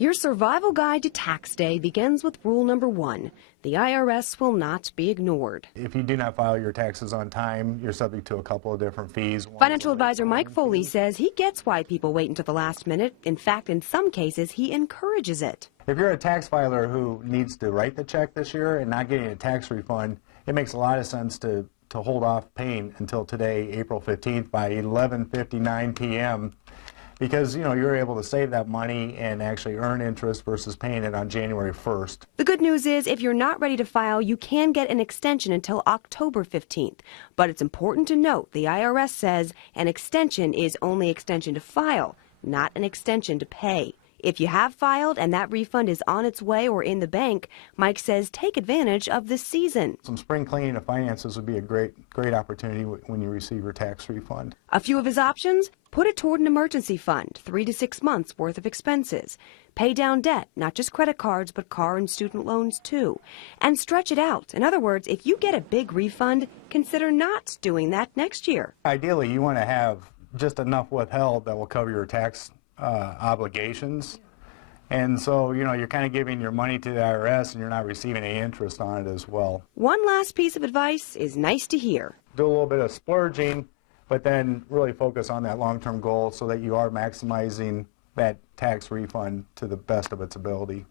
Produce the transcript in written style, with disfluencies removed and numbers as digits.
Your survival guide to tax day begins with rule number 1. The IRS will not be ignored. If you do not file your taxes on time, you're subject to a couple of different fees. Financial advisor Mike Foley says he gets why people wait until the last minute. In fact, in some cases, he encourages it. If you're a tax filer who needs to write the check this year and not getting a tax refund, it makes a lot of sense to hold off paying until today, April 15th, by 11:59 p.m. because, you're able to save that money and actually earn interest versus paying it on January 1st. The good news is if you're not ready to file, you can get an extension until October 15th. But it's important to note the IRS says an extension is only extension to file, not an extension to pay. If you have filed and that refund is on its way or in the bank, Mike says take advantage of this season. Some spring cleaning of finances would be a great opportunity when you receive your tax refund. A few of his options: put it toward an emergency fund, 3 to 6 months worth of expenses. Pay down debt, not just credit cards, but car and student loans too. And stretch it out. In other words, if you get a big refund, consider not doing that next year. Ideally, you want to have just enough withheld that will cover your tax obligations. And so, you're kind of giving your money to the IRS and you're not receiving any interest on it as well. One last piece of advice is nice to hear. Do a little bit of splurging, but then really focus on that long-term goal so that you are maximizing that tax refund to the best of its ability.